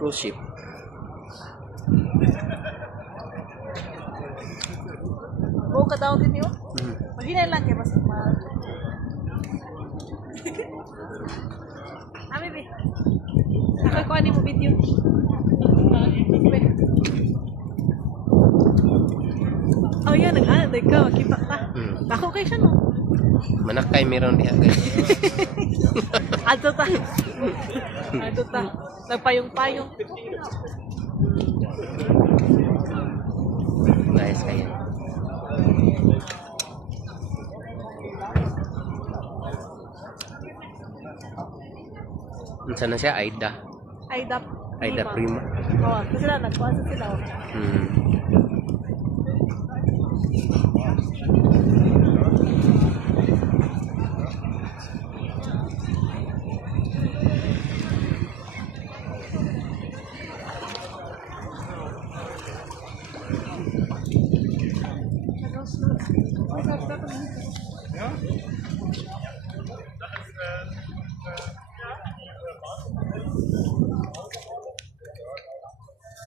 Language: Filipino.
Cruise ship. Buo ka daw din yun? Maghinay lang kaya mas mahal. Be. Ako ko ani mo video. Be. Oh yan, nag-ano ka, makita ta. Ako kay siya no. Manakay meron diha guys. Ato ta. Ato ta. Nagpayong-payong. Nice kayo. Sana siya Aida. Aida Prima. Oh, kasi sila nagkuha sa sila.